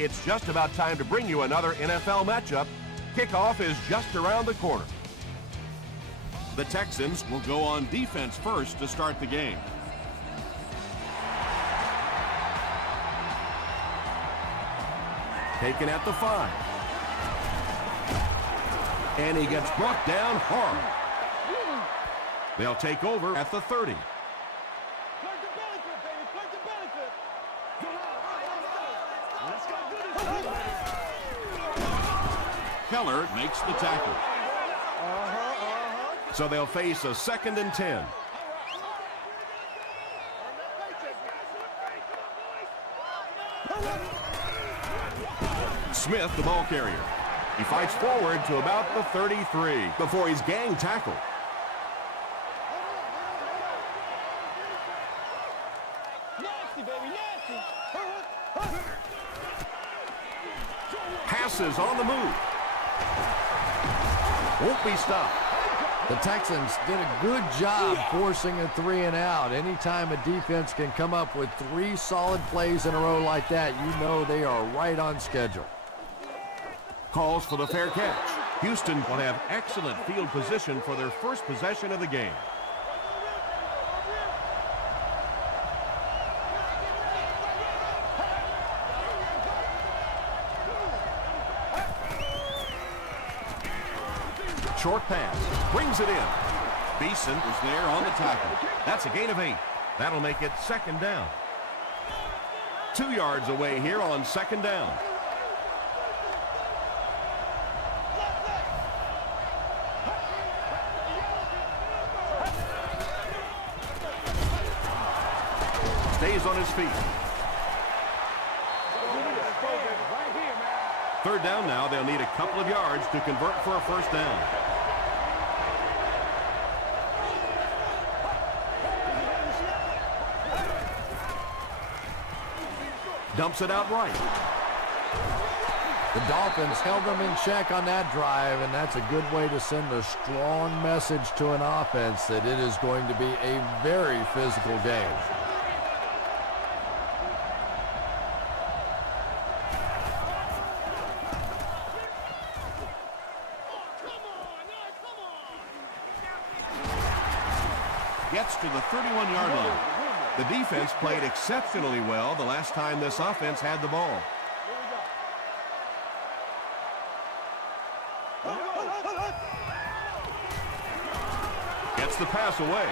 It's just about time to bring you another NFL matchup. Kickoff is just around the corner. The Texans will go on defense first to start the game. Taken at the 5. And he gets brought down hard. They'll take over at the 30. Keller makes the tackle. So they'll face a 2nd and 10. Smith, the ball carrier. He fights forward to about the 33 before he's gang tackled. Nasty, baby, nasty. Passes on the move. Won't be stopped. The Texans did a good job forcing a 3 and out. Anytime a defense can come up with 3 solid plays in a row like that, you know they are right on schedule. Calls for the fair catch. Houston will have excellent field position for their first possession of the game. Short pass. Brings it in. Beeson is there on the tackle. That's a gain of 8. That'll make it 2nd down. 2 yards away here on 2nd down. Stays on his feet. 3rd down now. They'll need a couple of yards to convert for a 1st down. Dumps it out right. The Dolphins held them in check on that drive, and that's a good way to send a strong message to an offense that it is going to be a very physical game. Gets to the 31-yard line. The defense played exceptionally well the last time this offense had the ball. Gets the pass away.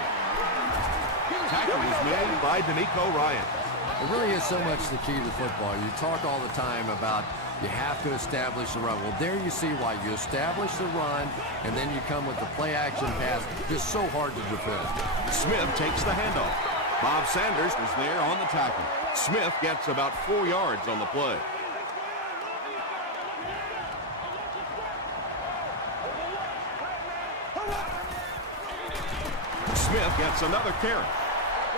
Tackle is made by D'Amico Ryan. It really is so much the key to football. You talk all the time about you have to establish the run. Well, there you see why. You establish the run, and then you come with the play-action pass. Just so hard to defend. Smith takes the handoff. Bob Sanders is there on the tackle. Smith gets about 4 yards on the play. Smith gets another carry.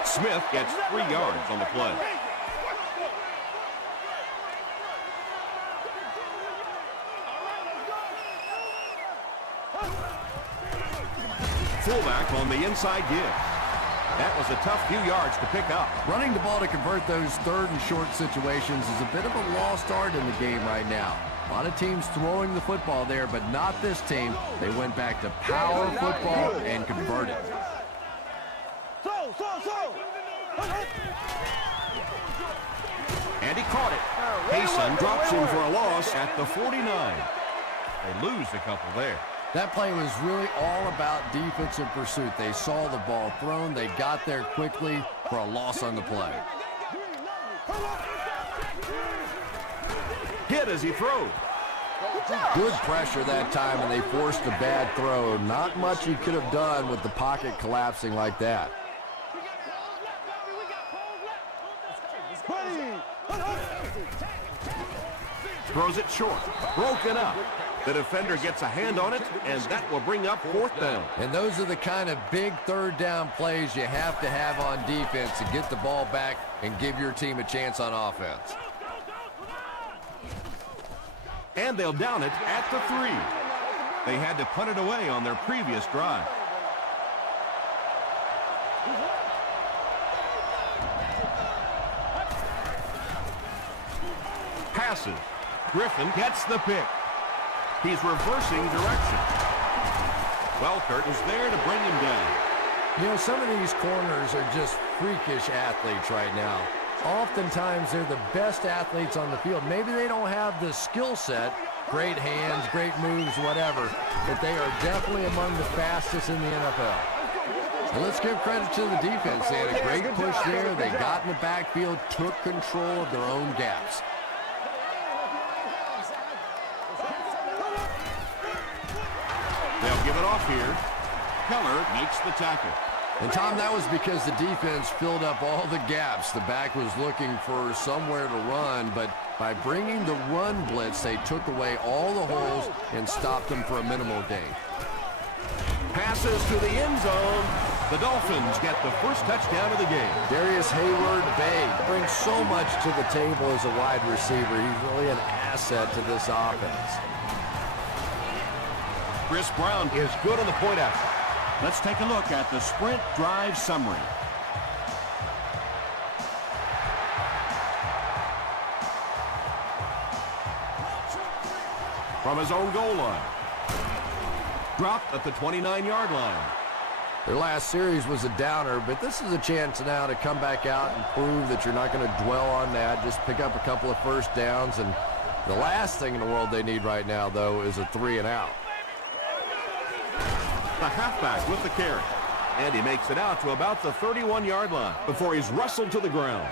Smith gets 3 yards on the play. Fullback on the inside give. That was a tough few yards to pick up. Running the ball to convert those 3rd and short situations is a bit of a lost art in the game right now. A lot of teams throwing the football there, but not this team. They went back to power football and converted. And he caught it. Payson drops him for a loss at the 49. They lose a couple there. That play was really all about defensive pursuit. They saw the ball thrown. They got there quickly for a loss on the play. Hit as he throws. Good pressure that time, and they forced a bad throw. Not much he could have done with the pocket collapsing like that. Throws it short. Broken up. The defender gets a hand on it, and that will bring up 4th down. And those are the kind of big 3rd down plays you have to have on defense to get the ball back and give your team a chance on offense. And they'll down it at the 3. They had to punt it away on their previous drive. passes. Griffin gets the pick. He's reversing direction. Welkert is there to bring him down. You know, some of these corners are just freakish athletes right now. Oftentimes, they're the best athletes on the field. Maybe they don't have the skill set, great hands, great moves, whatever, but they are definitely among the fastest in the NFL. And let's give credit to the defense. They had a great push there. They got in the backfield, took control of their own gaps. They'll give it off here. Keller makes the tackle. And, Tom, that was because the defense filled up all the gaps. The back was looking for somewhere to run, but by bringing the run blitz, they took away all the holes and stopped them for a minimal gain. Passes to the end zone. The Dolphins get the first touchdown of the game. Darius Hayward-Bay brings so much to the table as a wide receiver. He's really an asset to this offense. Chris Brown is good on the point after. Let's take a look at the sprint drive summary. From his own goal line. Dropped at the 29-yard line. Their last series was a downer, but this is a chance now to come back out and prove that you're not going to dwell on that. Just pick up a couple of first downs, and the last thing in the world they need right now, though, is a 3-and-out. The halfback with the carry. And he makes it out to about the 31-yard line before he's wrestled to the ground.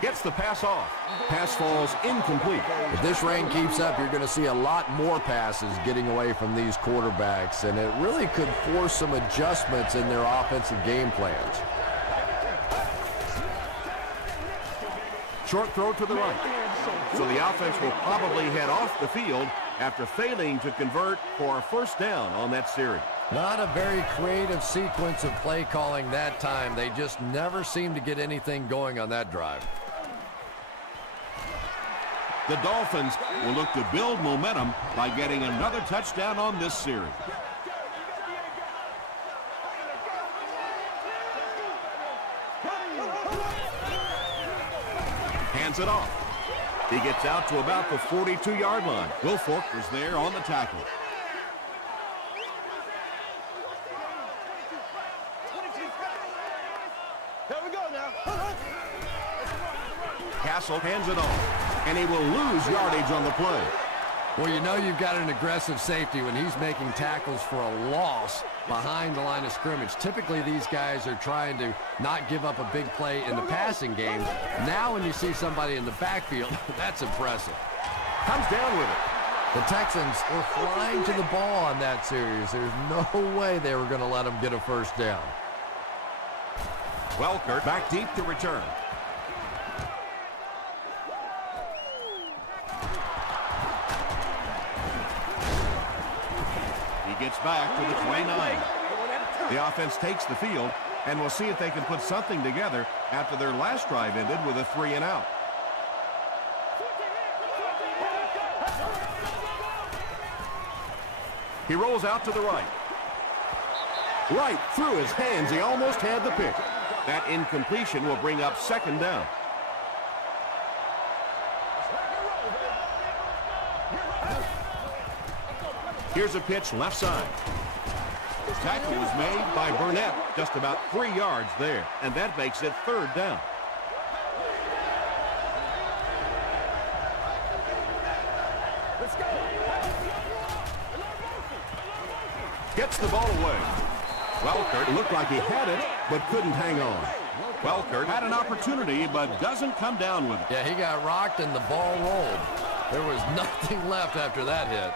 Gets the pass off. Pass falls incomplete. If this rain keeps up, you're going to see a lot more passes getting away from these quarterbacks, and it really could force some adjustments in their offensive game plans. Short throw to the right. So the offense will probably head off the field after failing to convert for a first down on that series. Not a very creative sequence of play calling that time. They just never seem to get anything going on that drive. The Dolphins will look to build momentum by getting another touchdown on this series. Hands it off. He gets out to about the 42-yard line. Wilfork is there on the tackle. Here we go now. Castle hands it off, and he will lose yardage on the play. Well, you know you've got an aggressive safety when he's making tackles for a loss behind the line of scrimmage. Typically, these guys are trying to not give up a big play in the passing game. Now when you see somebody in the backfield, that's impressive. Comes down with it. The Texans were flying to the ball on that series. There's no way they were going to let them get a first down. Welkert back deep to return. Gets back to the 29. The offense takes the field, and we'll see if they can put something together after their last drive ended with a 3-and-out. He rolls out to the right. Right through his hands. He almost had the pick. That incompletion will bring up second down. Here's a pitch left side. The tackle was made by Burnett just about 3 yards there, and that makes it third down. Let's go. Gets the ball away. Welkert looked like he had it, but couldn't hang on. Welkert had an opportunity, but doesn't come down with it. Yeah, he got rocked and the ball rolled. There was nothing left after that hit.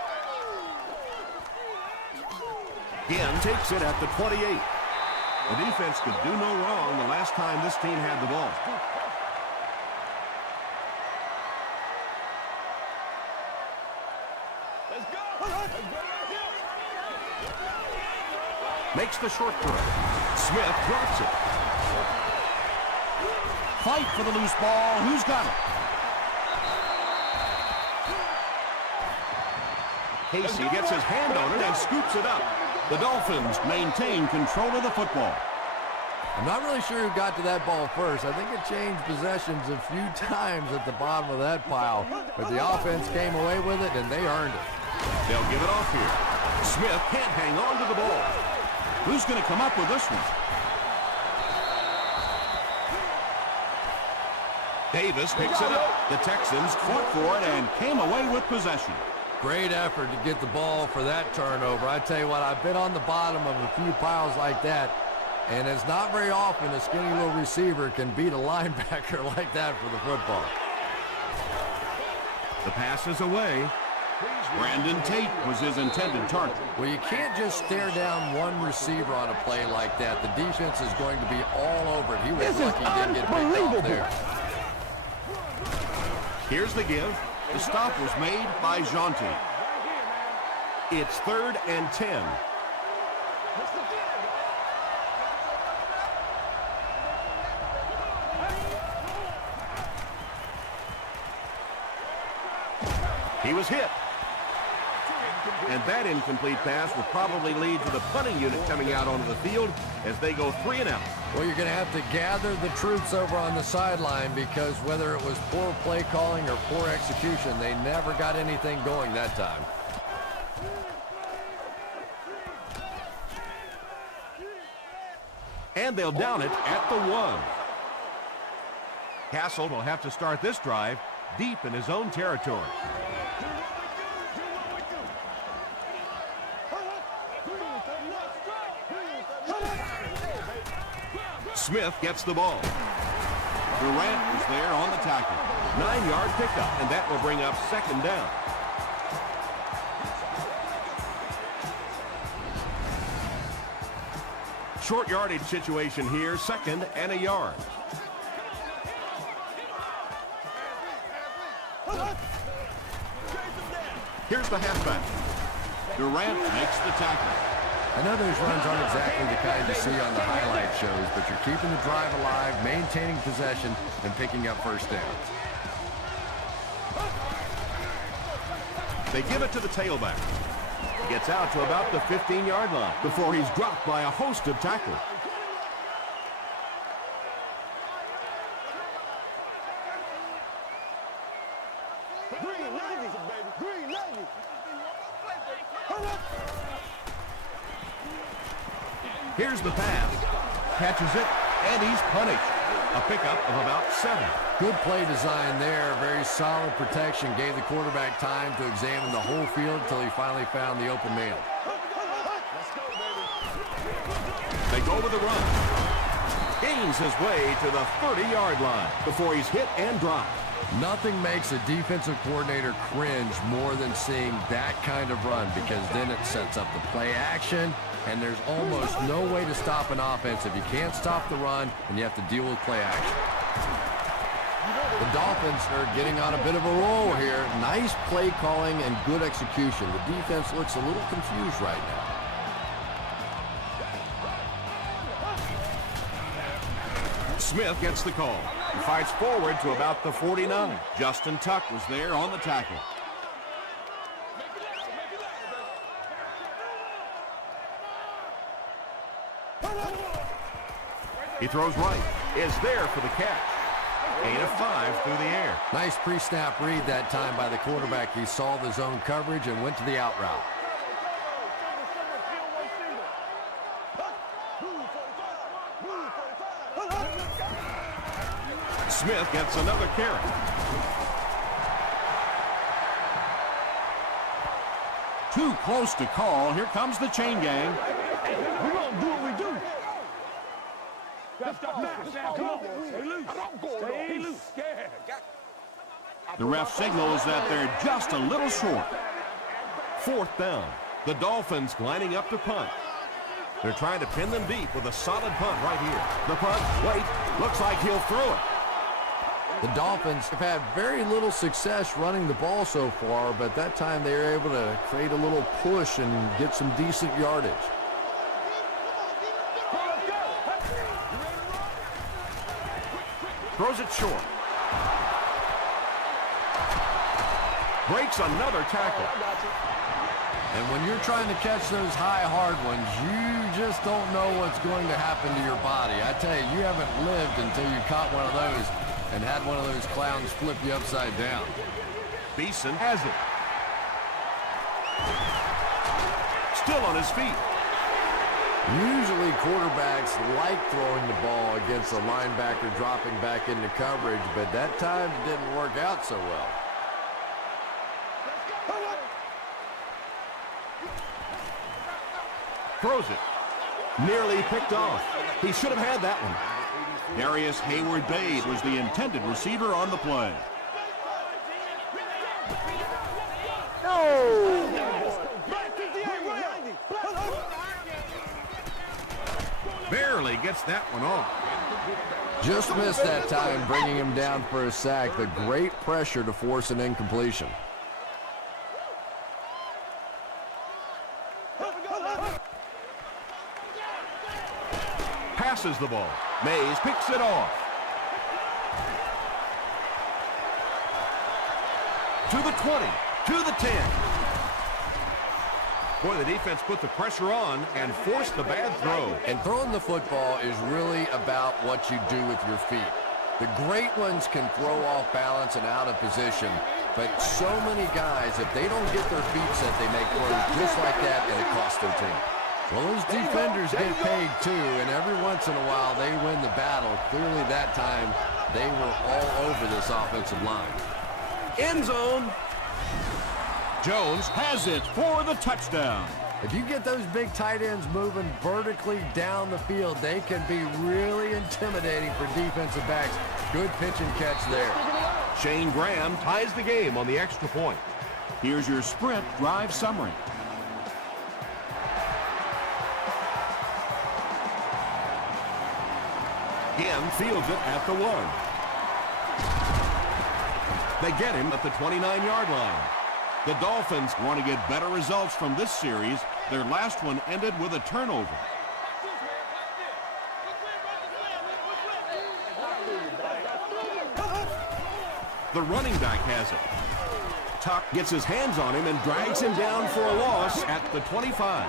Again, takes it at the 28. The defense could do no wrong the last time this team had the ball. Let's go. Makes the short throw. Smith drops it. Fight for the loose ball. Who's got it? Casey gets his hand on it and scoops it up. The Dolphins maintain control of the football. I'm not really sure who got to that ball first. I think it changed possessions a few times at the bottom of that pile, but the offense came away with it, and they earned it. They'll give it off here. Smith can't hang on to the ball. Who's going to come up with this one? Davis picks it up. The Texans fought for it and came away with possession. Great effort to get the ball for that turnover. I tell you what, I've been on the bottom of a few piles like that, and it's not very often a skinny little receiver can beat a linebacker like that for the football. The pass is away. Brandon Tate was his intended target. Well, you can't just stare down one receiver on a play like that. The defense is going to be all over it. He was lucky he didn't get picked off there. Here's the give. The stop was made by Jonte. It's 3rd and 10. He was hit. And that incomplete pass will probably lead to the punting unit coming out onto the field as they go 3 and out. Well, you're going to have to gather the troops over on the sideline because whether it was poor play calling or poor execution, they never got anything going that time. And they'll down it at the 1. Castle will have to start this drive deep in his own territory. Smith gets the ball. Durant was there on the tackle. 9-yard pickup, and that will bring up 2nd down. Short yardage situation here, 2nd and a yard. Here's the halfback. Durant makes the tackle. I know those runs aren't exactly the kind you see on the highlight shows, but you're keeping the drive alive, maintaining possession, and picking up 1st down. They give it to the tailback. He gets out to about the 15-yard line before he's dropped by a host of tacklers. Here's the pass. Catches it, and he's punished. A pickup of about 7. Good play design there. Very solid protection. Gave the quarterback time to examine the whole field until he finally found the open man. They go with the run. Gains his way to the 30-yard line before he's hit and dropped. Nothing makes a defensive coordinator cringe more than seeing that kind of run because then it sets up the play action, and there's almost no way to stop an offense if you can't stop the run and you have to deal with play action. The Dolphins are getting on a bit of a roll here. Nice play calling and good execution. The defense looks a little confused right now. Smith gets the call. He fights forward to about the 49. Justin Tuck was there on the tackle. He throws right. Is there for the catch. Gain of 5 through the air. Nice pre-snap read that time by the quarterback. He saw the zone coverage and went to the out route. Smith gets another carry. Too close to call. Here comes the chain gang. We're going to do what we do. Come on. Stay loose. Stay loose. The ref signals that they're just a little short. 4th down. The Dolphins lining up to punt. They're trying to pin them deep with a solid punt right here. The punt, wait, looks like he'll throw it. The Dolphins have had very little success running the ball so far, but that time they were able to create a little push and get some decent yardage. Throws it short. Breaks another tackle. And when you're trying to catch those high, hard ones, you just don't know what's going to happen to your body. I tell you, you haven't lived until you caught one of those and had one of those clowns flip you upside down. Beeson has it. Still on his feet. Usually quarterbacks like throwing the ball against a linebacker dropping back into coverage, but that time it didn't work out so well. Throws it. Nearly picked off. He should have had that one. Darius Hayward-Bade was the intended receiver on the play. Barely gets that one off. Just missed that time, bringing him down for a sack, but great pressure to force an incompletion. Passes the ball. Mays picks it off. To the 20, to the 10. Boy, the defense put the pressure on and forced the bad throw. And throwing the football is really about what you do with your feet. The great ones can throw off balance and out of position, but so many guys, if they don't get their feet set, they make throws just like that, and it costs their team. Well, those defenders get paid too, and every once in a while they win the battle. Clearly that time they were all over this offensive line. End zone. Jones has it for the touchdown. If you get those big tight ends moving vertically down the field, they can be really intimidating for defensive backs. Good pitch and catch there. Shane Graham ties the game on the extra point. Here's your sprint drive summary. Again, fields it at the 1. They get him at the 29-yard line. The Dolphins want to get better results from this series. Their last one ended with a turnover. The running back has it. Tuck gets his hands on him and drags him down for a loss at the 25.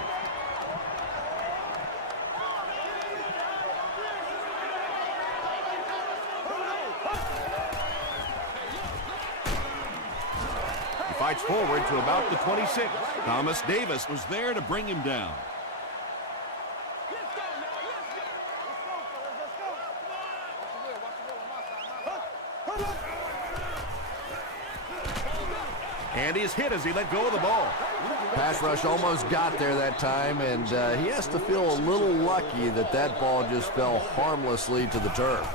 Fights forward to about the 26. Thomas Davis was there to bring him down. And he's hit as he let go of the ball. Pass rush almost got there that time, and he has to feel a little lucky that that ball just fell harmlessly to the turf.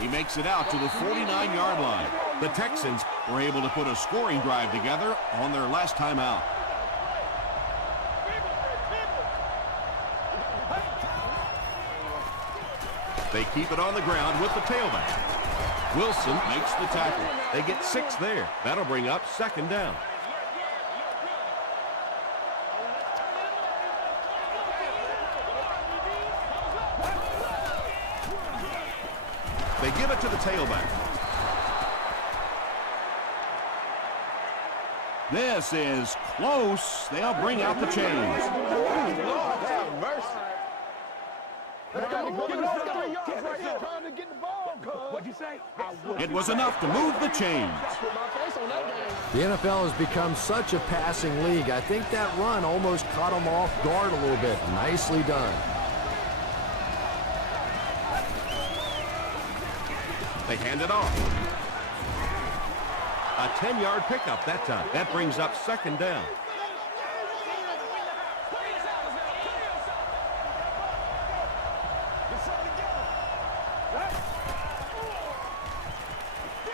He makes it out to the 49-yard line. The Texans were able to put a scoring drive together on their last time out. They keep it on the ground with the tailback. Wilson makes the tackle. They get 6 there. That'll bring up 2nd down. They give it to the tailback. This is close. They'll bring out the chains. It was enough to move the chains. The NFL has become such a passing league. I think that run almost caught them off guard a little bit. Nicely done. They hand it off. A 10-yard pickup that time. That brings up 2nd down.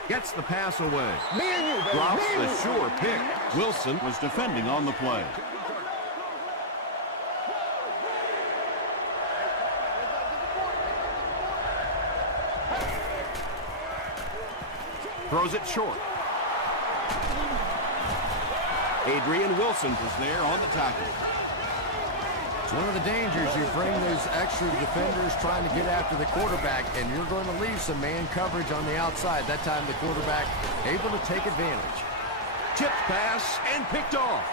Gets the pass away. Drops the sure pick. Wilson was defending on the play. Throws it short. Adrian Wilson was there on the tackle. It's one of the dangers. You bring those extra defenders trying to get after the quarterback, and you're going to leave some man coverage on the outside. That time the quarterback able to take advantage. Tipped pass and picked off.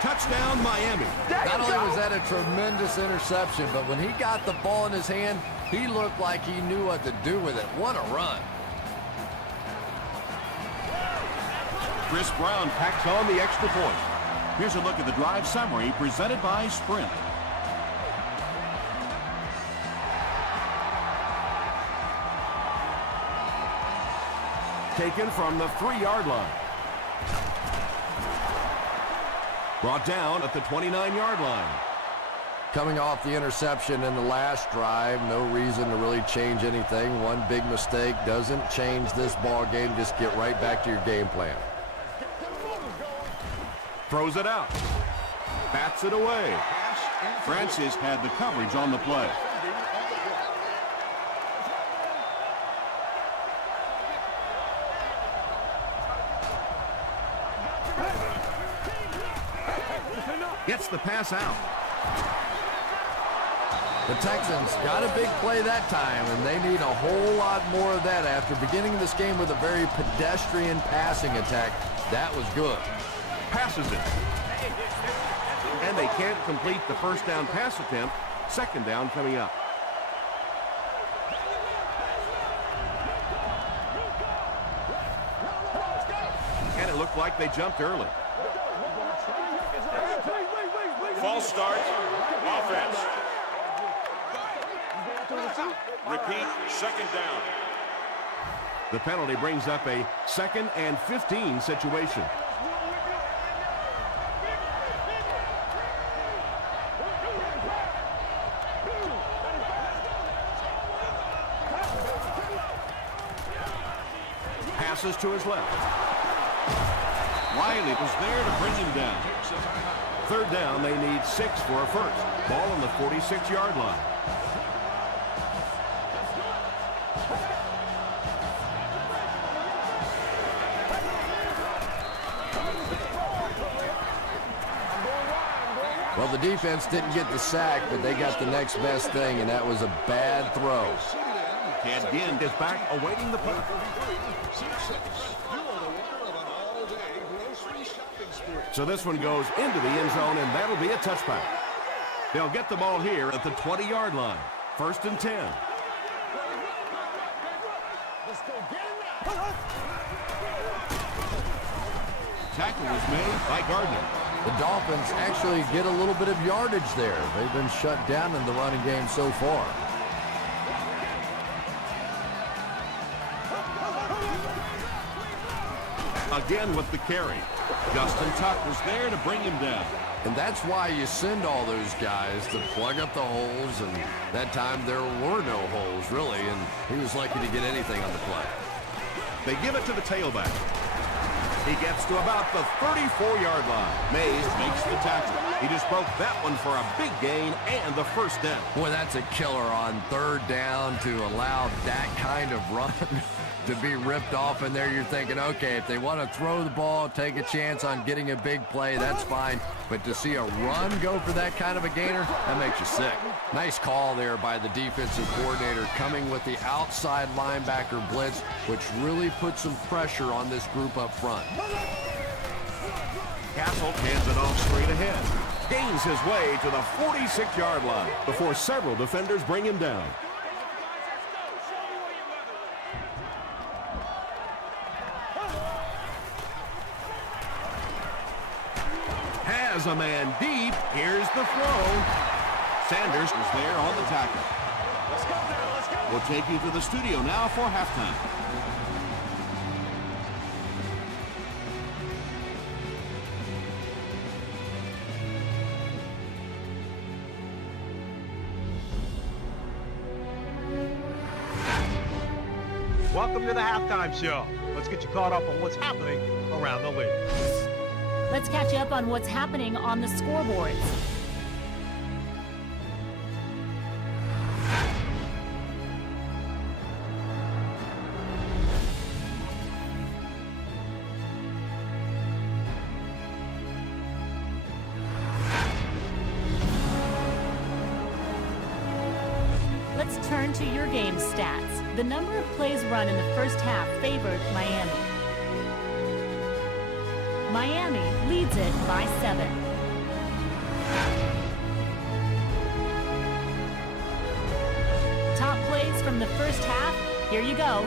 Touchdown, Miami. Not only was that a tremendous interception, but when he got the ball in his hand, he looked like he knew what to do with it. What a run. Chris Brown packs on the extra point. Here's a look at the drive summary presented by Sprint. Taken from the 3-yard line. Brought down at the 29-yard line. Coming off the interception in the last drive, no reason to really change anything. One big mistake doesn't change this ball game. Just get right back to your game plan. Throws it out. Bats it away. Francis had the coverage on the play. Gets the pass out. The Texans got a big play that time, and they need a whole lot more of that after beginning this game with a very pedestrian passing attack. That was good. Passes it. And they can't complete the first down pass attempt. Second down coming up. And it looked like they jumped early. False start. Offense. Repeat. Second down. The penalty brings up a 2nd and 15 situation. Passes to his left. Riley was there to bring him down. Third down, they need 6 for a first. Ball on the 46-yard line. Well, the defense didn't get the sack, but they got the next best thing, and that was a bad throw. And Ginn is back awaiting the punt. So this one goes into the end zone, and that'll be a touchback. They'll get the ball here at the 20-yard line. 1st and 10. Tackle was made by Gardner. The Dolphins actually get a little bit of yardage there. They've been shut down in the running game so far. Again with the carry. Justin Tuck was there to bring him down. And that's why you send all those guys to plug up the holes, and that time there were no holes, really, and he was lucky to get anything on the play. They give it to the tailback. He gets to about the 34-yard line. Mays makes the tackle. He just broke that one for a big gain and the first down. Boy, that's a killer on 3rd down to allow that kind of run to be ripped off in there. You're thinking, okay, if they want to throw the ball, take a chance on getting a big play, that's fine. But to see a run go for that kind of a gainer, that makes you sick. Nice call there by the defensive coordinator, coming with the outside linebacker blitz, which really put some pressure on this group up front. Castle hands it off straight ahead. Gains his way to the 46-yard line before several defenders bring him down. Has a man deep. Here's the throw. Sanders was there on the tackle. We'll take you to the studio now for halftime. Welcome to the halftime show. Let's get you caught up on what's happening around the league. Let's catch you up on what's happening on the scoreboards. turn to your game stats. The number of plays run in the first half favored Miami. Miami leads it by 7. Top plays from the first half, here you go.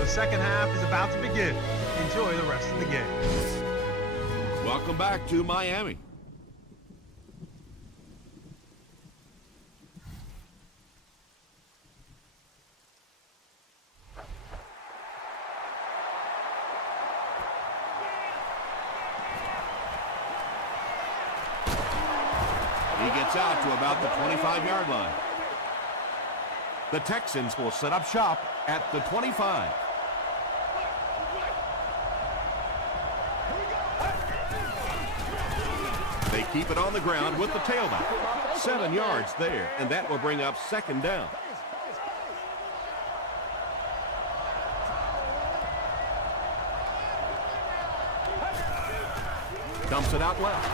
The second half is about to begin. Enjoy the rest of the game. Welcome back to Miami. He gets out to about the 25-yard line. The Texans will set up shop at the 25. They keep it on the ground with the tailback. 7 yards there, and that will bring up second down. Dumps it out left.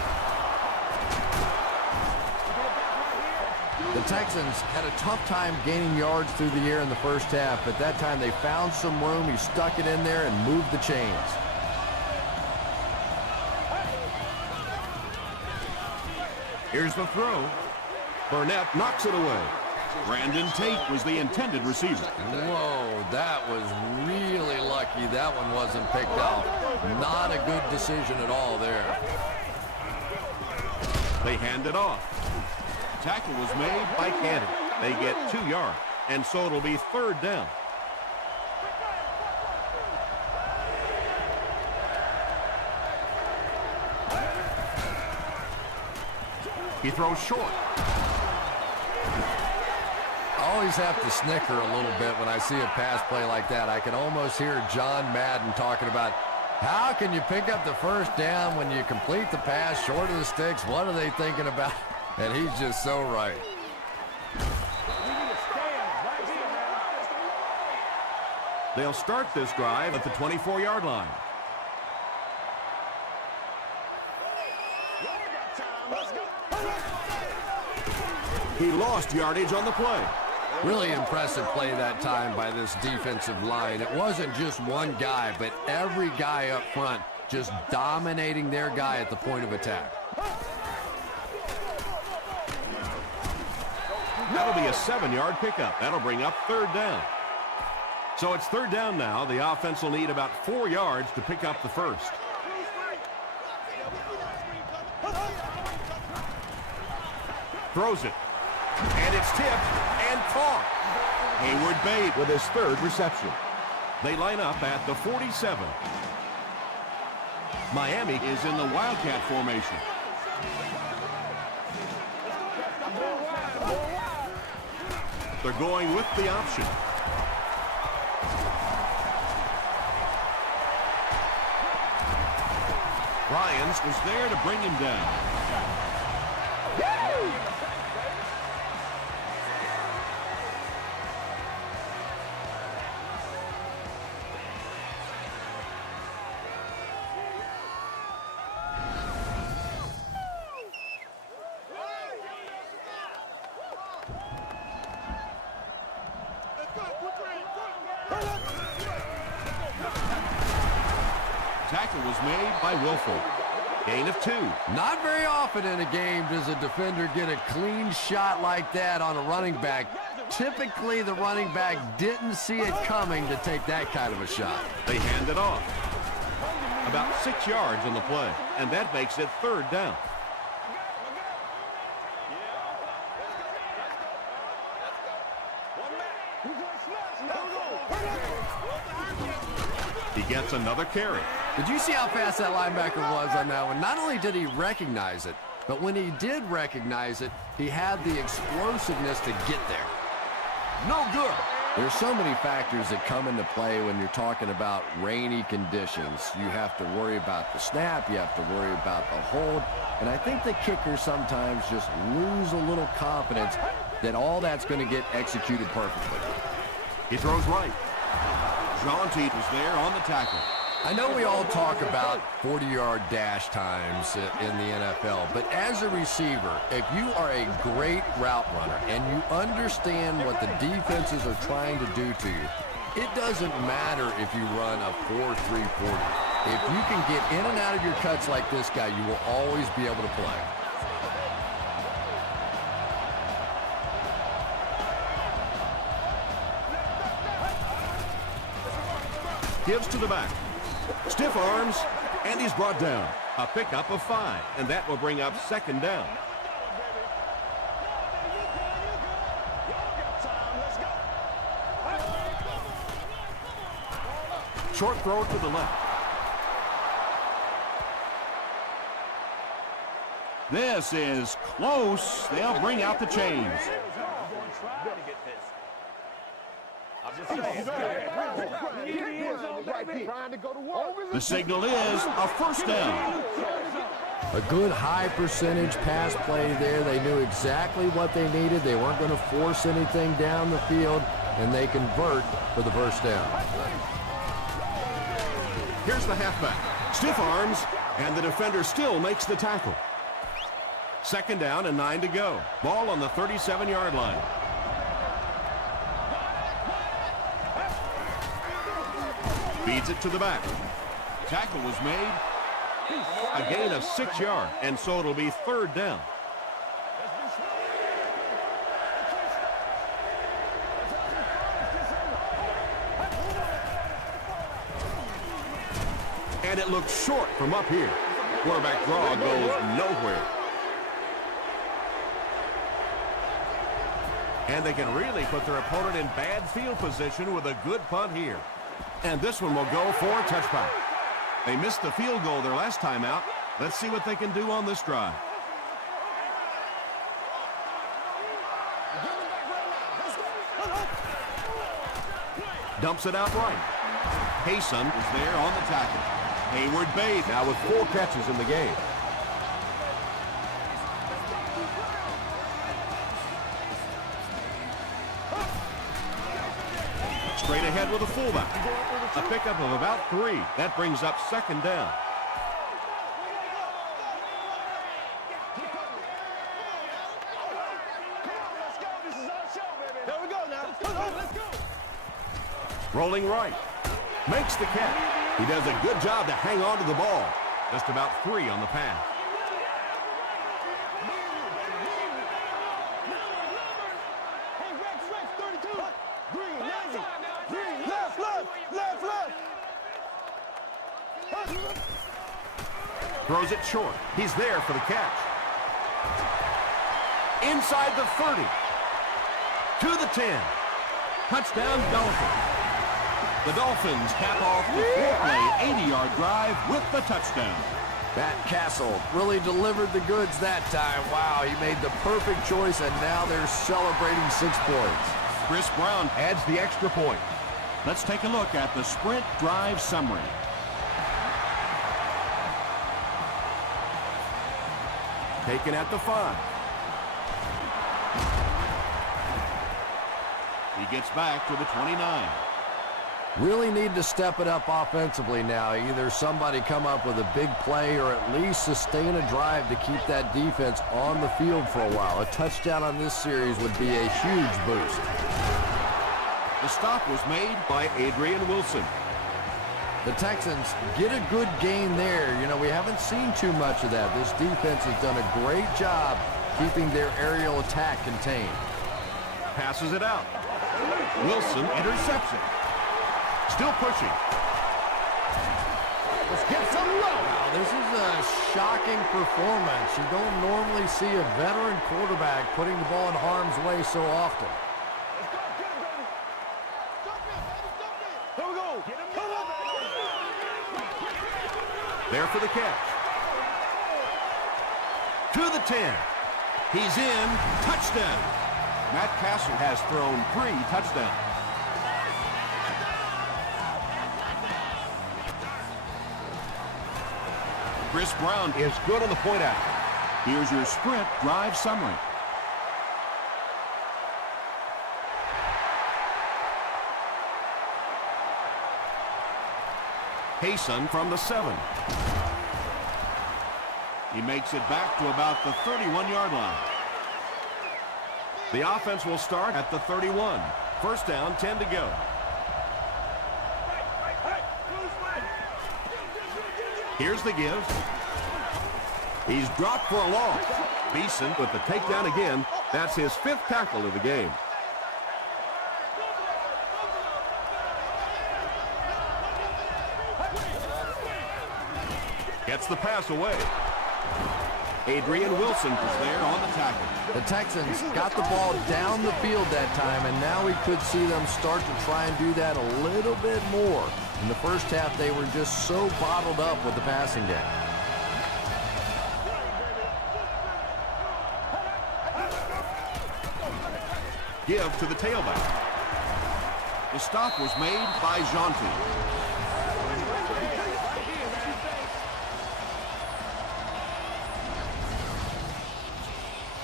The Texans had a tough time gaining yards through the air in the first half, but that time they found some room. He stuck it in there and moved the chains. Here's the throw. Burnett knocks it away. Brandon Tate was the intended receiver. Whoa, that was really lucky that one wasn't picked out. Not a good decision at all there. They hand it off. Tackle was made by Cannon. They get 2 yards, and so it'll be third down. He throws short. I always have to snicker a little bit when I see a pass play like that. I can almost hear John Madden talking about how can you pick up the first down when you complete the pass short of the sticks? What are they thinking about? And he's just so right. They'll start this drive at the 24-yard line. He lost yardage on the play. Really impressive play that time by this defensive line. It wasn't just one guy, but every guy up front just dominating their guy at the point of attack. That'll be a 7-yard pickup. That'll bring up third down. So it's third down now. The offense will need about 4 yards to pick up the first. Throws it. And it's tipped and caught. Hayward Bate with his third reception. They line up at the 47. Miami is in the Wildcat formation. They're going with the option. Ryans was there to bring him down. Tackle was made by Wilford. Gain of 2. Not very often in a game does a defender get a clean shot like that on a running back. Typically, the running back didn't see it coming to take that kind of a shot. They hand it off. About 6 yards on the play, and that makes it third down. He gets another carry. Did you see how fast that linebacker was on that one? Not only did he recognize it, but when he did recognize it, he had the explosiveness to get there. No good. There's so many factors that come into play when you're talking about rainy conditions. You have to worry about the snap. You have to worry about the hold. And I think the kickers sometimes just lose a little confidence that all that's going to get executed perfectly. He throws right. Jaunty was there on the tackle. I know we all talk about 40-yard dash times in the NFL, but as a receiver, if you are a great route runner and you understand what the defenses are trying to do to you, it doesn't matter if you run a 4.3 40. If you can get in and out of your cuts like this guy, you will always be able to play. Gives to the back. Stiff arms, and he's brought down. A pickup of 5, and that will bring up 2nd down. Short throw to the left. This is close. They'll bring out the chains. The signal is a 1st down. A good high percentage pass play there. They knew exactly what they needed. They weren't going to force anything down the field, and they convert for the 1st down. Here's the halfback. Stiff arms, and the defender still makes the tackle. 2nd down and 9 to go. Ball on the 37-yard line. Feeds it to the back. Tackle was made. A gain of 6 yards, and so it'll be 3rd down. And it looks short from up here. Quarterback draw goes nowhere. And they can really put their opponent in bad field position with a good punt here. And this one will go for a touchback. They missed the field goal their last time out. Let's see what they can do on this drive. Dumps it out right. Hayson is there on the tackle. Hayward Bay now with 4 catches in the game. Straight ahead with a fullback. A pickup of about 3. That brings up 2nd down. There we go now. Let's go. Rolling right. Makes the catch. He does a good job to hang on to the ball. Just about 3 on the pass. Throws it short. He's there for the catch. Inside the 30. To the 10. Touchdown, Dolphins. The Dolphins cap off the 4-play 80-yard drive with the touchdown. Matt Castle really delivered the goods that time. Wow, he made the perfect choice, and now they're celebrating 6 points. Chris Brown adds the extra point. Let's take a look at the sprint drive summary. Taken at the 5. He gets back to the 29. Really need to step it up offensively now. Either somebody come up with a big play or at least sustain a drive to keep that defense on the field for a while. A touchdown on this series would be a huge boost. The stop was made by Adrian Wilson. The Texans get a good gain there. You know, we haven't seen too much of that. This defense has done a great job keeping their aerial attack contained. Passes it out. Wilson intercepts it. Still pushing. Let's get some love. Wow, this is a shocking performance. You don't normally see a veteran quarterback putting the ball in harm's way so often. Here we go. Come on. There for the catch. To the 10. He's in. Touchdown. Matt Castle has thrown 3 touchdowns. Chris Brown is good on the point out. Here's your sprint drive summary. Hayson from the 7. He makes it back to about the 31-yard line. The offense will start at the 31. First down, 10 to go. Here's the give. He's dropped for a loss. Beeson with the takedown again. That's his 5th tackle of the game. Gets the pass away. Adrian Wilson was there on the tackle. The Texans got the ball down the field that time, and now we could see them start to try and do that a little bit more. In the first half, they were just so bottled up with the passing game. Give to the tailback. The stop was made by Jonty.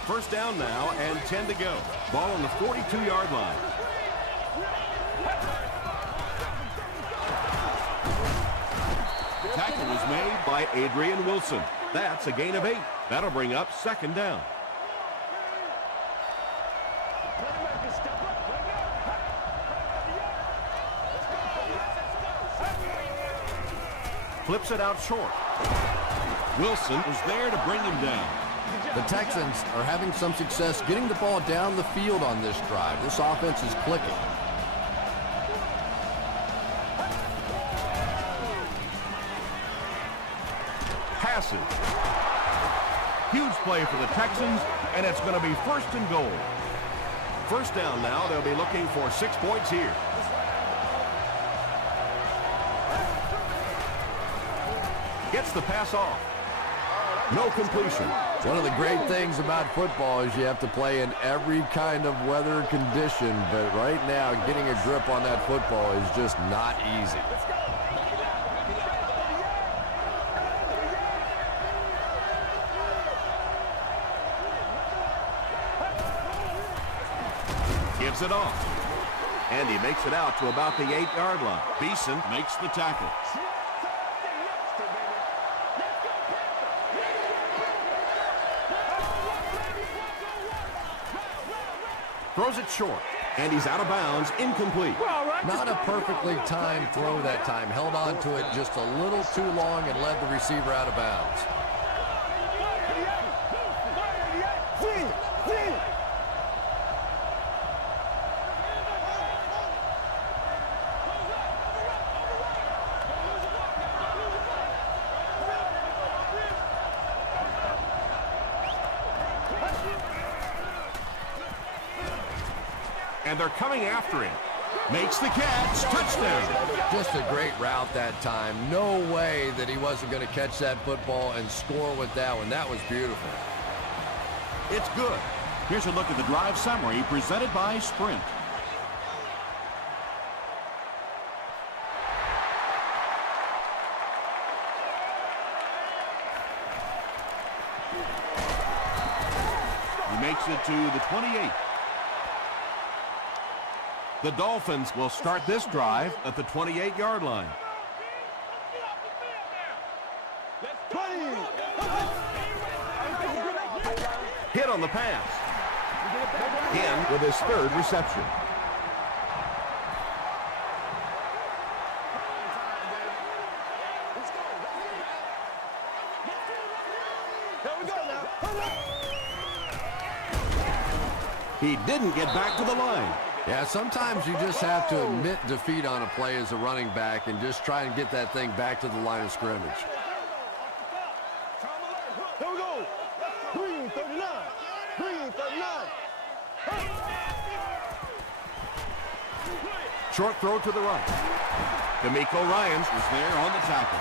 First down now and 10 to go. Ball on the 42-yard line. Tackle was made by Adrian Wilson. That's a gain of 8. That'll bring up second down. Flips it out short. Wilson was there to bring him down. The Texans are having some success getting the ball down the field on this drive. This offense is clicking. Passes. Huge play for the Texans, and it's going to be first and goal. First down now. They'll be looking for 6 points here. Gets the pass off. No completion. One of the great things about football is you have to play in every kind of weather condition, but right now getting a grip on that football is just not easy. Gives it off. And he makes it out to about the 8-yard line. Beeson makes the tackle. Throws it short, and he's out of bounds, incomplete. Not a perfectly timed throw that time. Held on to it just a little too long and led the receiver out of bounds. And they're coming after him. Makes the catch. Touchdown. Just a great route that time. No way that he wasn't going to catch that football and score with that one. That was beautiful. It's good. Here's a look at the drive summary presented by Sprint. He makes it to the 28. The Dolphins will start this drive at the 28-yard line. Hit on the pass. In with his 3rd reception. He didn't get back to the line. Yeah, sometimes you just have to admit defeat on a play as a running back and just try and get that thing back to the line of scrimmage. Here we go. Green 39. Green 39. Short throw to the right. D'Amico Ryans was there on the tackle.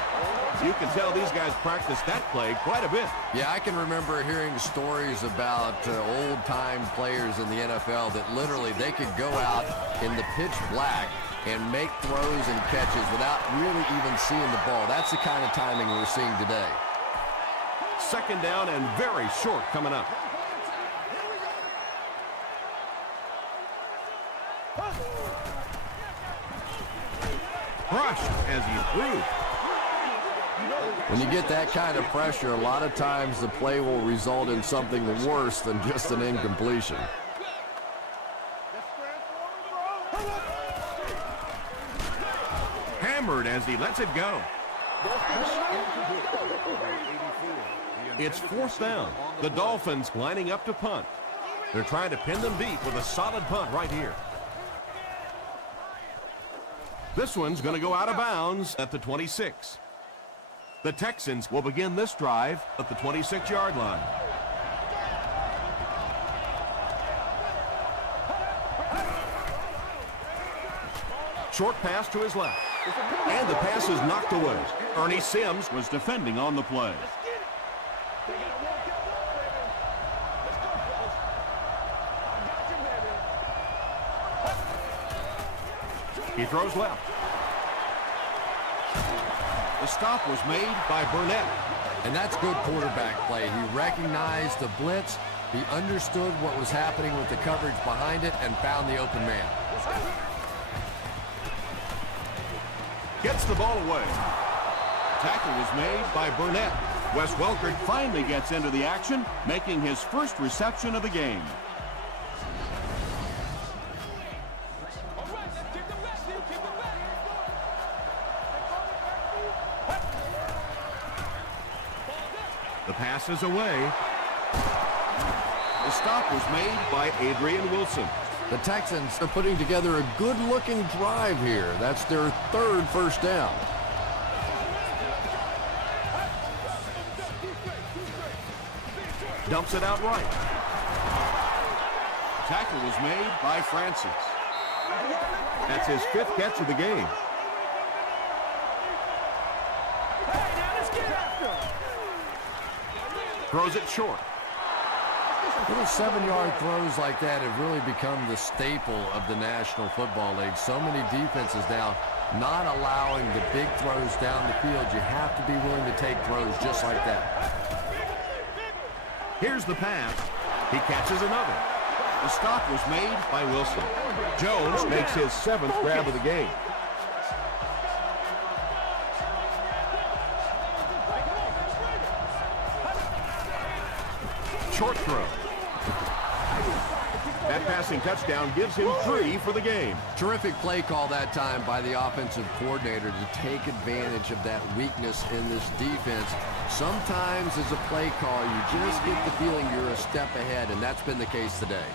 You can tell these guys practice that play quite a bit. Yeah, I can remember hearing stories about old-time players in the NFL that literally they could go out in the pitch black and make throws and catches without really even seeing the ball. That's the kind of timing we're seeing today. Second down and very short coming up. Crushed as he threw. When you get that kind of pressure, a lot of times the play will result in something worse than just an incompletion. Hammered as he lets it go. It's fourth down. The Dolphins lining up to punt. They're trying to pin them deep with a solid punt right here. This one's going to go out of bounds at the 26. The Texans will begin this drive at the 26-yard line. Short pass to his left. And the pass is knocked away. Ernie Sims was defending on the play. He throws left. The stop was made by Burnett. And that's good quarterback play. He recognized the blitz. He understood what was happening with the coverage behind it and found the open man. Gets the ball away. Tackle was made by Burnett. Wes Welker finally gets into the action, making his first reception of the game. The pass is away. The stop was made by Adrian Wilson. The Texans are putting together a good-looking drive here. That's their third first down. Dumps it out right. Tackle was made by Francis. That's his fifth catch of the game. Throws it short. Little 7-yard throws like that have really become the staple of the National Football League. So many defenses now not allowing the big throws down the field. You have to be willing to take throws just like that. Here's the pass. He catches another. The stop was made by Wilson. Jones makes his seventh grab of the game. Short throw. That passing touchdown gives him 3 for the game. Terrific play call that time by the offensive coordinator to take advantage of that weakness in this defense. Sometimes as a play call, you just get the feeling you're a step ahead, and that's been the case today.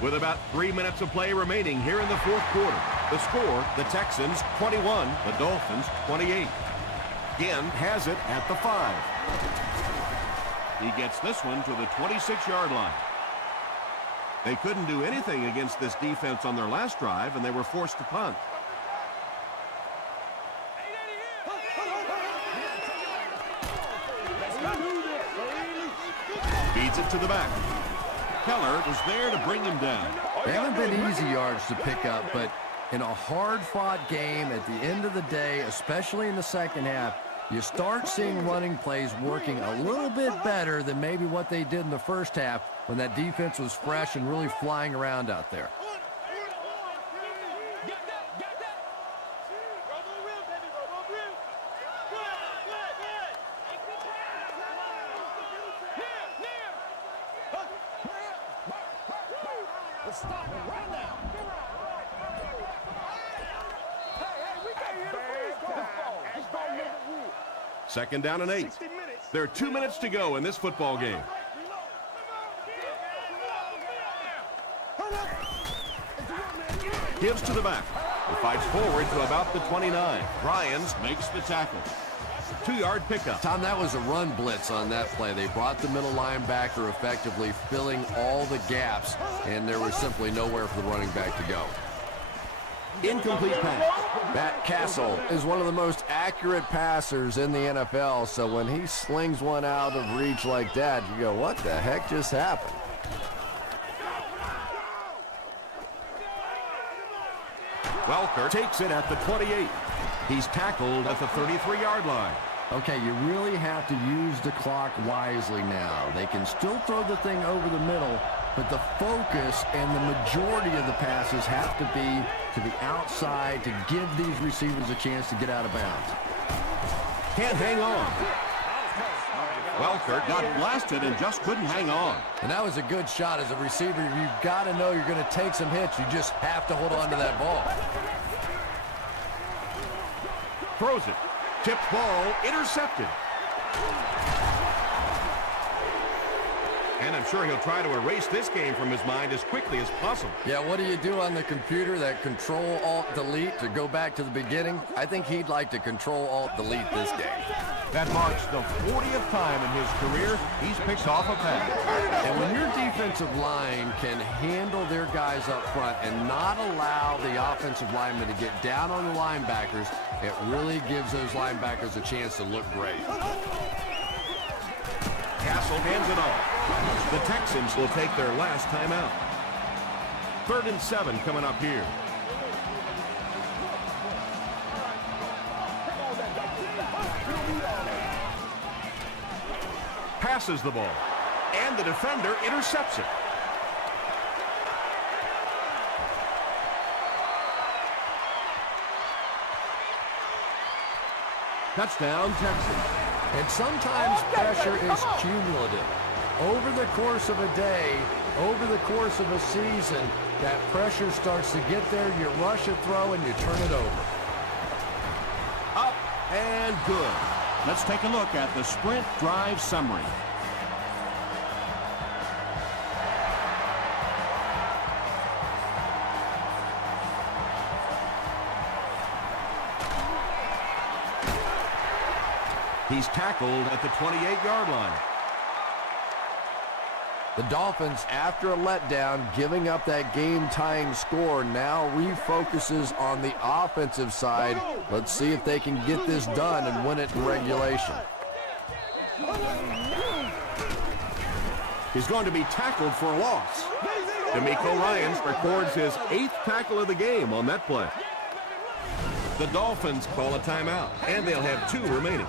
With about 3 minutes of play remaining here in the fourth quarter, the score, the Texans 21, the Dolphins 28. Ginn has it at the 5. He gets this one to the 26-yard line. They couldn't do anything against this defense on their last drive, and they were forced to punt. Feeds it to the back. Keller was there to bring him down. They haven't been easy yards to pick up, but in a hard-fought game at the end of the day, especially in the second half, you start seeing running plays working a little bit better than maybe what they did in the first half when that defense was fresh and really flying around out there. Let's stop it right now. Second down and 8. There are 2 minutes to go in this football game. Gives to the back. He fights forward to about the 29. Ryans makes the tackle. 2-yard pickup. Tom, that was a run blitz on that play. They brought the middle linebacker effectively filling all the gaps, and there was simply nowhere for the running back to go. Incomplete pass. Matt Castle is one of the most accurate passers in the NFL, so when he slings one out of reach like that, you go, what the heck just happened? Welker takes it at the 28. He's tackled at the 33-yard line. Okay, you really have to use the clock wisely now. They can still throw the thing over the middle, but the focus and the majority of the passes have to be to the outside to give these receivers a chance to get out of bounds. Can't hang on. Welker got blasted and just couldn't hang on. And that was a good shot. As a receiver, you've got to know you're going to take some hits. You just have to hold on to that ball. Throws it. Tipped ball, intercepted. And I'm sure he'll try to erase this game from his mind as quickly as possible. Yeah, what do you do on the computer? That Control-Alt-Delete to go back to the beginning? I think he'd like to Control-Alt-Delete this game. That marks the 40th time in his career he's picked off a pass. And when your defensive line can handle their guys up front and not allow the offensive linemen to get down on the linebackers, it really gives those linebackers a chance to look great. Castle hands it off. The Texans will take their last timeout. 3rd and 7 coming up here. Passes the ball, and the defender intercepts it. Touchdown, Texans. And sometimes pressure is cumulative. Over the course of a day, over the course of a season, that pressure starts to get there, you rush a throw, and you turn it over. Up and good. Let's take a look at the sprint drive summary. He's tackled at the 28-yard line. The Dolphins, after a letdown, giving up that game-tying score, now refocuses on the offensive side. Let's see if they can get this done and win it in regulation. He's going to be tackled for a loss. D'Amico Ryans records his 8th tackle of the game on that play. The Dolphins call a timeout, and they'll have 2 remaining.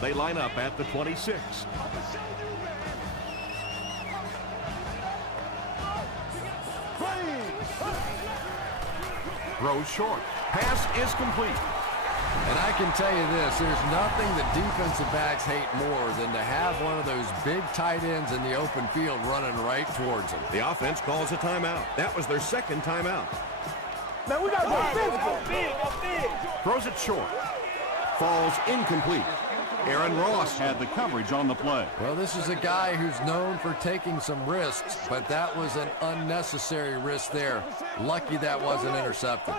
They line up at the 26. Throws short. Pass is complete. And I can tell you this, there's nothing that defensive backs hate more than to have one of those big tight ends in the open field running right towards them. The offense calls a timeout. That was their 2nd timeout. Man, we got to go physical. Throws it short. Falls incomplete. Aaron Ross had the coverage on the play. Well, this is a guy who's known for taking some risks, but that was an unnecessary risk there. Lucky that wasn't intercepted.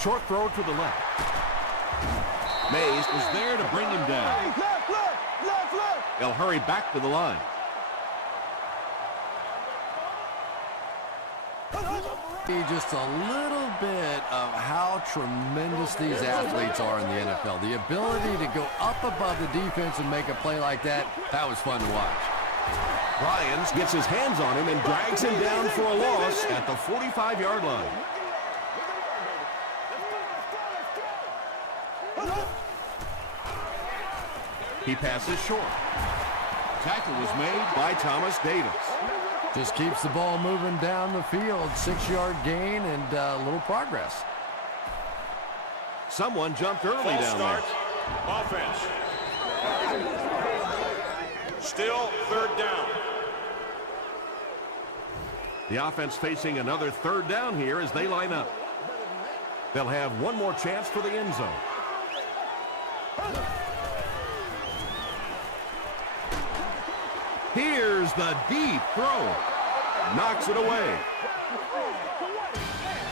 Short throw to the left. Mays was there to bring him down. Left. They'll hurry back to the line. Just a little bit of how tremendous these athletes are in the NFL. The ability to go up above the defense and make a play like that, that was fun to watch. Ryans gets his hands on him and drags him down for a loss at the 45-yard line. He passes short. Tackle was made by Thomas Davis. Just keeps the ball moving down the field. 6-yard gain and a little progress. Someone jumped early False down start. there. Offense. Still 3rd down. The offense facing another 3rd down here as they line up. They'll have one more chance for the end zone. Here's the deep throw. Knocks it away.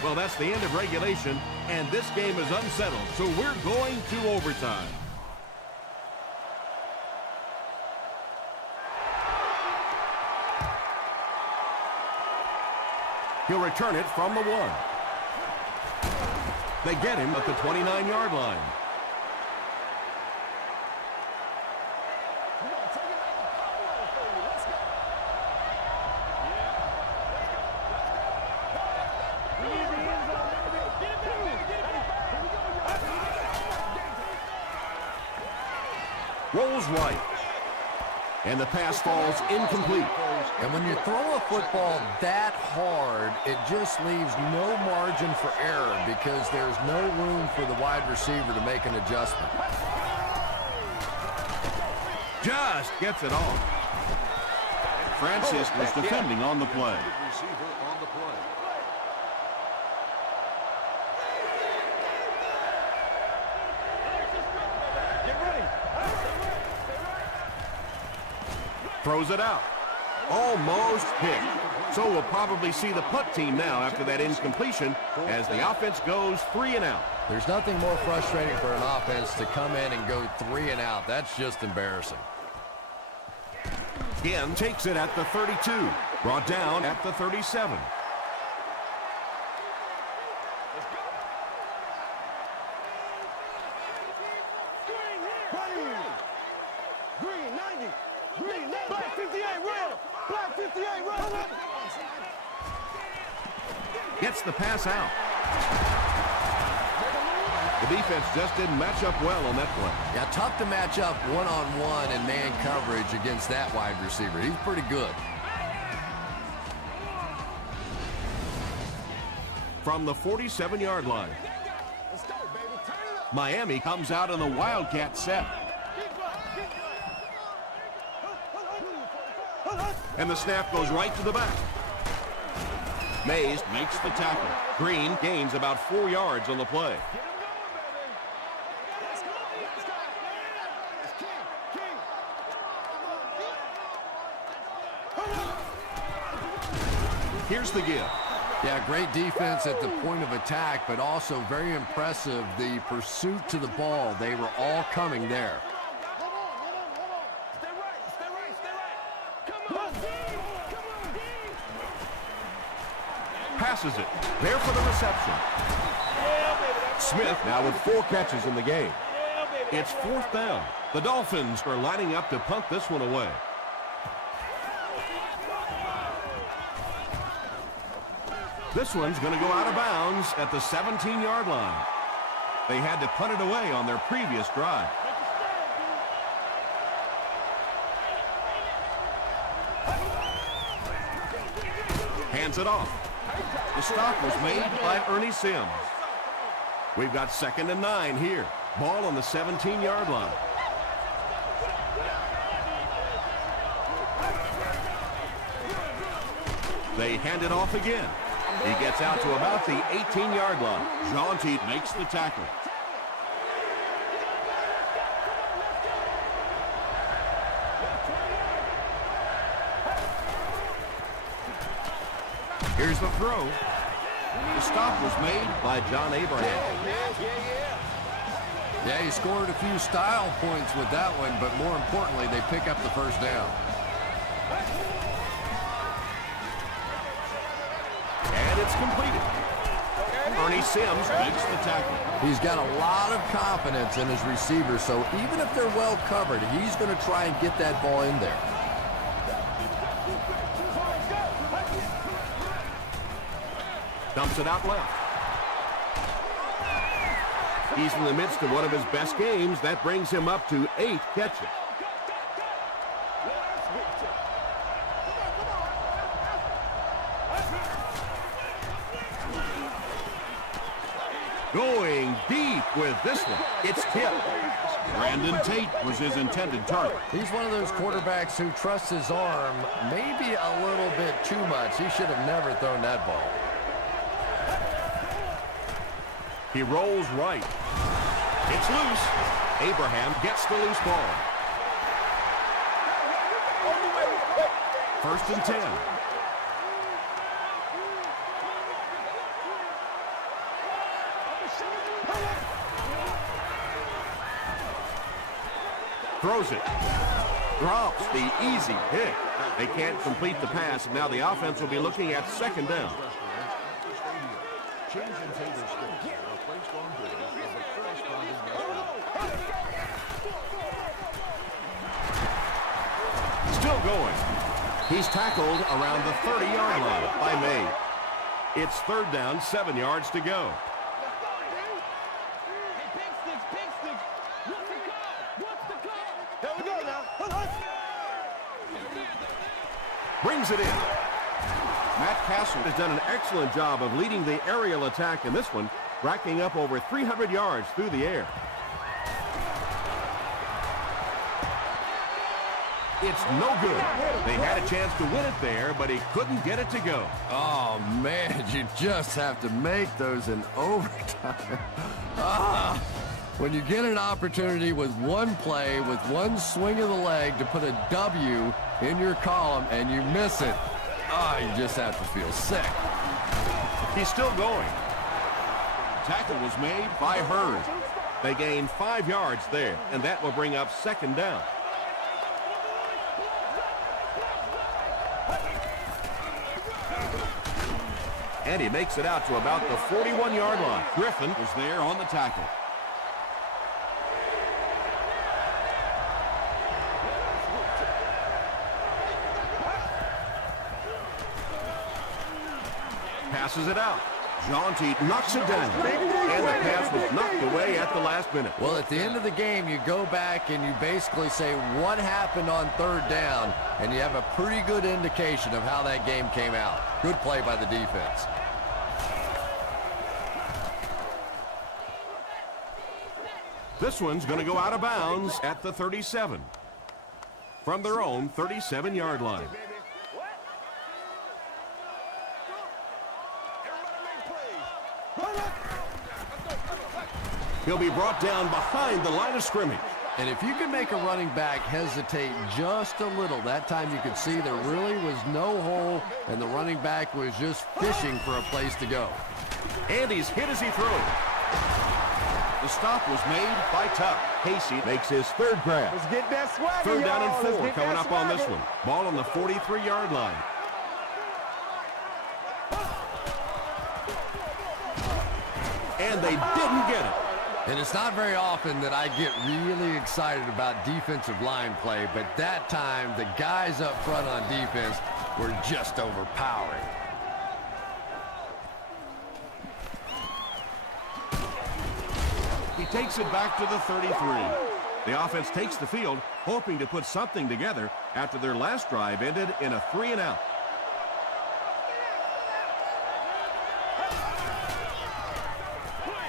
Well, that's the end of regulation, and this game is unsettled, so we're going to overtime. He'll He'll return it from the 1. They get him at the 29-yard line. Rolls right. And the pass falls incomplete. And when you throw a football that hard, it just leaves no margin for error because there's no room for the wide receiver to make an adjustment. Just gets it off. Francis was defending on the play. Throws it out. Almost picked. So we'll probably see the punt team now after that incompletion as the offense goes 3 and out. There's nothing more frustrating for an offense to come in and go 3 and out. That's just embarrassing. Again, takes it at the 32. Brought down at the 37. Green 90. Green 90. Black 58 run. Black 58 run. Gets the pass out. The defense just didn't match up well on that play. Yeah, tough to match up one-on-one and man coverage against that wide receiver. He's pretty good. From the 47-yard line, Miami comes out in the Wildcat set. And the snap goes right to the back. Mays makes the tackle. Green gains about 4 yards on the play. Here's the give. Yeah, great defense at the point of attack, but also very impressive the pursuit to the ball. They were all coming there. Passes it. There for the reception. Smith now with 4 catches in the game. It's 4th down. The Dolphins are lining up to punt this one away. This one's going to go out of bounds at the 17-yard line. They had to punt it away on their previous drive. Hands it off. The stop was made by Ernie Sims. We've got 2nd and 9 here. Ball on the 17-yard line. They hand it off again. He gets out to about the 18-yard line. Jaunty makes the tackle. Here's the throw. The stop was made by John Abraham. Yeah, he scored a few style points with that one, but more importantly, they pick up the first down. And it's completed. Ernie Sims makes the tackle. He's got a lot of confidence in his receivers, so even if they're well covered, he's going to try and get that ball in there. Dumps it out left. He's in the midst of one of his best games. That brings him up to 8 catches. Going deep with this one. It's tipped. Brandon Tate was his intended target. He's one of those quarterbacks who trusts his arm maybe a little bit too much. He should have never thrown that ball. He rolls right. It's loose. Abraham gets the loose ball. 1st and 10. Throws it. Drops the easy pick. They can't complete the pass, and now the offense will be looking at 2nd down. Still going. He's tackled around the 30-yard line by May. It's third down, 7 yards to go. Brings it in. Matt Castle has done an excellent job of leading the aerial attack in this one, racking up over 300 yards through the air. It's no good. They had a chance to win it there, but he couldn't get it to go. Oh, man, you just have to make those in overtime. When you get an opportunity with one play, with one swing of the leg to put a W in your column and you miss it, you just have to feel sick. He's still going. Tackle was made by Hurd. They gained 5 yards there, and that will bring up second down. And he makes it out to about the 41-yard line. Griffin was there on the tackle. Passes it out. Jaunty knocks it down. And the pass was knocked away at the last minute. Well, at the end of the game, you go back and you basically say what happened on third down, and you have a pretty good indication of how that game came out. Good play by the defense. This one's going to go out of bounds at the 37. From their own 37-yard line. He'll be brought down behind the line of scrimmage. And if you can make a running back hesitate just a little, that time you could see there really was no hole, and the running back was just fishing for a place to go. And he's hit as he throws. The stop was made by Tuck. Casey makes his third grab. Let's get that swagger, Third down and y'all. 4 coming up on this one. Ball on the 43-yard line. And they didn't get it. And it's not very often that I get really excited about defensive line play, but that time the guys up front on defense were just overpowering. He takes it back to the 33. The offense takes the field, hoping to put something together after their last drive ended in a 3-and-out.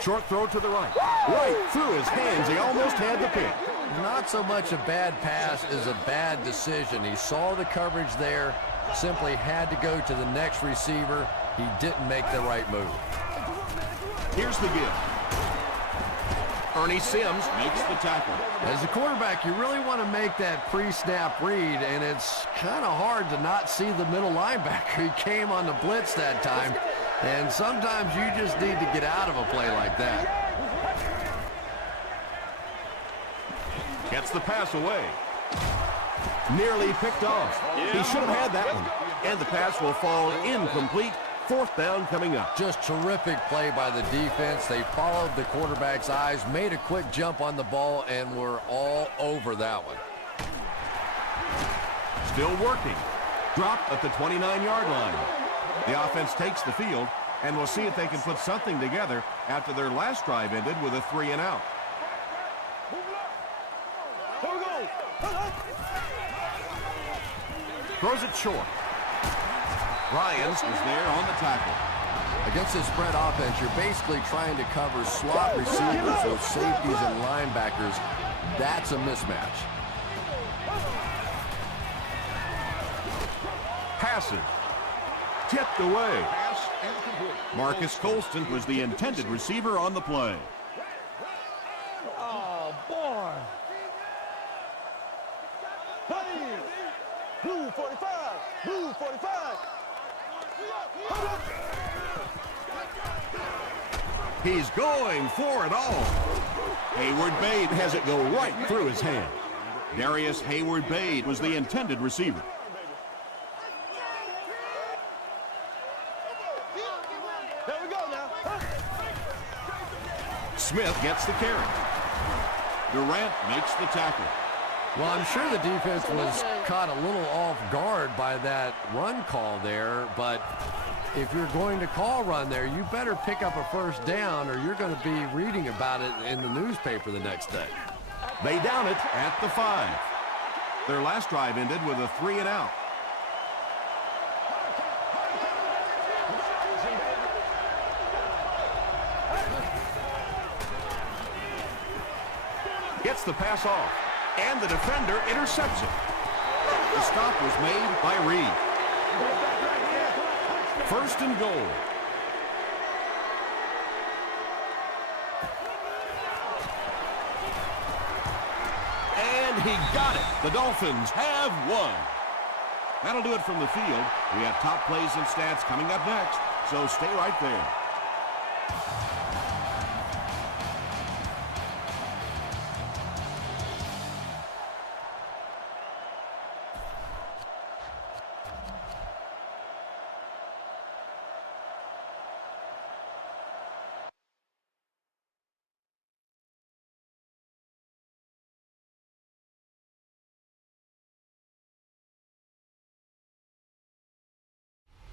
Short throw to the right. Right through his hands. He almost had the pick. Not so much a bad pass as a bad decision. He saw the coverage there, simply had to go to the next receiver. He didn't make the right move. Here's the give. Ernie Sims makes the tackle. As a quarterback, you really want to make that pre-snap read, and it's kind of hard to not see the middle linebacker. He came on the blitz that time, and sometimes you just need to get out of a play like that. Gets the pass away. Nearly picked off. He should have had that one. And the pass will fall incomplete. Fourth down coming up. Just terrific play by the defense. They followed the quarterback's eyes, made a quick jump on the ball, and were all over that one. Still working. Dropped at the 29-yard line. The offense takes the field, and we'll see if they can put something together after their last drive ended with a 3-and-out. Here we go. Throws it short. Ryans is there on the tackle. Against this spread offense, you're basically trying to cover slot receivers with safeties and linebackers. That's a mismatch. Passes. Tipped away. Marcus Colston was the intended receiver on the play. Oh, boy. Hey! Blue 45. Blue 45. He's going for it all. Hayward-Bade has it go right through his hand. Darius Hayward-Bade was the intended receiver. There we go now. Smith gets the carry. Durant makes the tackle. Well, I'm sure the defense was caught a little off guard by that run call there, but if you're going to call run there, you better pick up a first down or you're going to be reading about it in the newspaper the next day. They down it at the 5. Their last drive ended with a 3-and-out. Gets the pass off, and the defender intercepts it. The stop was made by Reed. First and goal. And he got it. The Dolphins have won. That'll do it from the field. We have top plays and stats coming up next, so stay right there.